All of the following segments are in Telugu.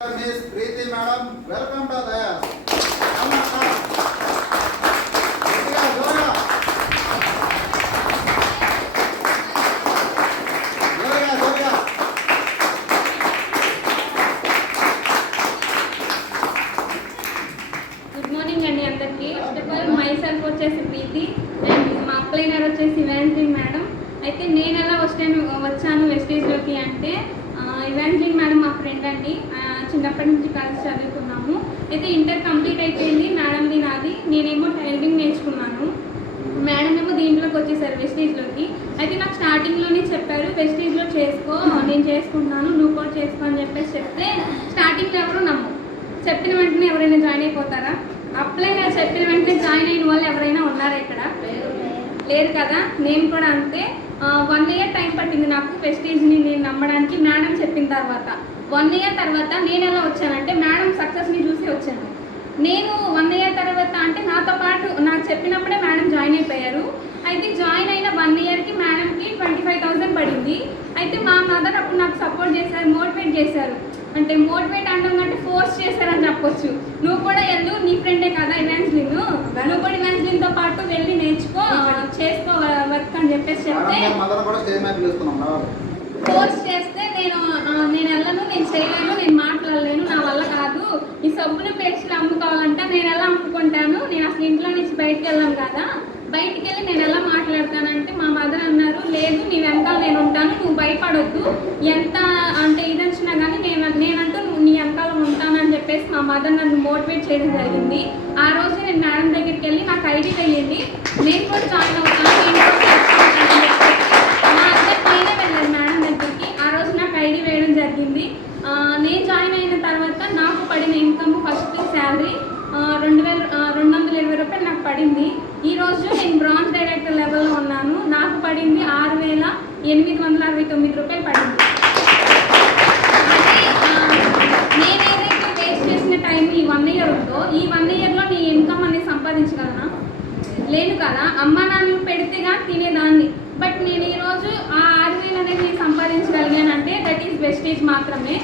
Miss Preeti Madam, welcome to the Good morning and అందరికీ. First of all, myself వచ్చేసి ప్రీతి అండ్ మా అప్లైనర్ వచ్చేసి ఇవాంజలిన్ మేడం. అయితే నేను ఎలా వచ్చాను వెస్టేజ్లోకి అంటే ఇవాంజలిన్ మేడం మా ఫ్రెండ్ అండి. చిన్నప్పటి నుంచి కలిసి చదువుకున్నాము. అయితే ఇంటర్ కంప్లీట్ అయిపోయింది మేడంది నాది. నేనేమో టైలరింగ్ నేర్చుకున్నాను. మేడం ఏమో దీంట్లోకి వచ్చేసారు వెస్టేజ్లోకి. అయితే నాకు స్టార్టింగ్లోనే చెప్పారు వెస్టేజ్లో చేసుకో, నేను చేసుకుంటాను, నువ్వు కూడా చేసుకో అని చెప్పేసి చెప్తే స్టార్టింగ్లో ఎవరు నమ్ము, చెప్పిన వెంటనే ఎవరైనా జాయిన్ అయిపోతారా? అప్లైనర్ చెప్పిన వెంటనే జాయిన్ అయిన వాళ్ళు ఎవరైనా ఉన్నారా ఇక్కడ? లేరు కదా. నేను కూడా అంతే. 1 year టైం పట్టింది నాకు వెస్టేజ్ని నేను నమ్మడానికి. మేడం చెప్పిన తర్వాత 1 year తర్వాత నేను ఎలా వచ్చానంటే మేడం సక్సెస్ని చూసి వచ్చాను. నేను 1 year తర్వాత అంటే నాతో పాటు నాకు చెప్పినప్పుడే మేడం జాయిన్ అయిపోయారు. అయితే జాయిన్ అయిన 1 yearకి మేడంకి 25,000 పడింది. అయితే మా మదర్ అప్పుడు నాకు సపోర్ట్ చేశారు, మోటివేట్ చేశారు. అంటే మోటివేట్ అనడం అంటే ఫోర్స్ చేశారని చెప్పొచ్చు. నువ్వు కూడా వెళ్ళు, నీ ఫ్రెండే కదా ఇవాంజలిన్, నువ్వు కూడా ఇవాంజలిన్తో పాటు వెళ్ళి నేర్చుకో, చేసుకో వర్క్ అని చెప్పేసి చెప్తే ఫోర్స్ చేస్తే నేను వెళ్ళను, నేను చేయలేను, నేను మాట్లాడలేను, నా వల్ల కాదు, ఈ సబ్బుని పేర్చిలు అమ్ముకోవాలంటే నేను ఎలా అమ్ముకుంటాను, నేను అసలు ఇంట్లో నుంచి బయటకు వెళ్ళాను కదా, బయటికి వెళ్ళి నేను ఎలా మాట్లాడతానంటే మా మదర్ అన్నారు, లేదు నీ వెనకాల నేను ఉంటాను, నువ్వు భయపడొద్దు, ఎంత అంటే ఇది వచ్చినా కానీ నేనంటూ నీ వెనకాల ఉంటానని చెప్పేసి మా మదర్ నన్ను మోటివేట్ చేయడం జరిగింది. ఆ రోజు నేను మేడం దగ్గరికి వెళ్ళి నాకు ఐడి వేయండి, నేను కూడా జాయిన్ అవుతాను, నేను కూడా మా అద్దరు నేనే వెళ్ళాను మేడం దగ్గరికి. ఆ రోజు నాకు ఐడి వేయడం జరిగింది. నేను జాయిన్ అయిన తర్వాత నాకు పడిన ఇన్కమ్ ఫస్ట్ శాలరీ 2,220 రూపాయలు నాకు పడింది. ఈరోజు నేను బ్రాంజ్ డైరెక్టర్ లెవెల్లో ఉన్నాను. నాకు పడింది 6,869 రూపాయలు పడింది. నేను ఏదైతే వేస్ట్ చేసిన టైం ఈ 1 year ఉందో, ఈ 1 yearలో నీ ఇన్కమ్ అనేది సంపాదించగలనా? లేను కదా. అమ్మ నాన్నలు పెడితేగా తినేదాన్ని. బట్ నేను ఈరోజు ఆ 6,000 అనేది సంపాదించగలిగానంటే దట్ ఈస్ వెస్టేజ్ మాత్రమే.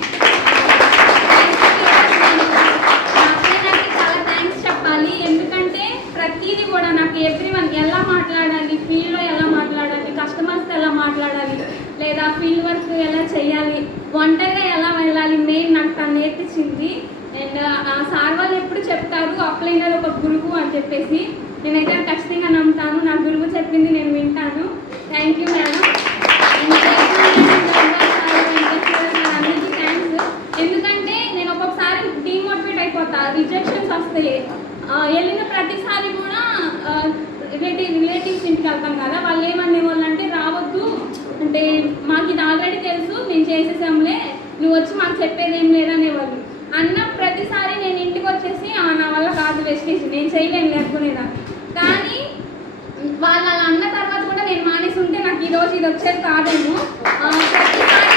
చాలా థ్యాంక్స్ చెప్పాలి. ఎందుకంటే ప్రతిదీ కూడా నాకు ఎవ్రీవన్ ఎలా మాట్లాడాలి, ఫీల్డ్లో ఎలా మాట్లాడాలి, కస్టమర్స్తో ఎలా మాట్లాడాలి, లేదా ఫీల్డ్ వర్క్ ఎలా చేయాలి, ఒంటరిగా ఎలా వెళ్ళాలి, మెయిన్ నాకు తను నేర్పించింది. అండ్ సార్ వాళ్ళు ఎప్పుడు చెప్తారు అప్లైనర్ ఒక గురువు అని చెప్పేసి. నేనైతే ఖచ్చితంగా నమ్ముతాను, నా గురువు చెప్పింది నేను వింటాను. Thank you madam. అన్నిటికీ థ్యాంక్స్. ఎందుకంటే నేను ఒక్కొక్కసారి డీమోటివేట్ అయిపోతా, రిజెక్షన్స్ వస్తాయి. వెళ్ళిన ప్రతిసారి కూడా రిలేటివ్స్ ఇంటికి వెళ్తాం కదా, వాళ్ళు ఏమనే వాళ్ళు అంటే రావద్దు, అంటే మాకు ఇది ఆల్రెడీ తెలుసు, మేము చేసేసాంలే, నువ్వు వచ్చి మాకు చెప్పేది ఏం లేదనేవాళ్ళు. అన్న ప్రతిసారి నేను ఇంటికి వచ్చేసి నా వల్ల కాదు వెస్టేజ్, నేను చేయలేను లేకునేదాన్ని. కానీ వాళ్ళు అలా అన్న తర్వాత కూడా నేను మానేసి ఉంటే నాకు ఈరోజు ఇది వచ్చేది కాదేమో. ప్రతిసారి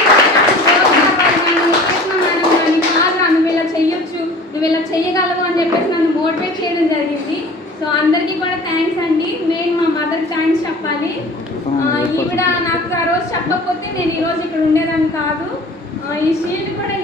మేడం కానీ కాదురా నువ్వు ఇలా చెయ్యొచ్చు, నువ్వు ఇలా చెయ్యగలవు అని చెప్పేసి నన్ను మోటివేట్ చేయడం జరిగింది. సో అందరికీ కూడా థ్యాంక్స్ అండి. మెయిన్ మా మదర్కి థ్యాంక్స్ చెప్పాలి. ఈవిడ నాకు ఆ రోజు చెప్పకపోతే నేను ఈరోజు ఇక్కడ ఉండేదాన్ని కాదు. ఈ షీల్డ్ కూడా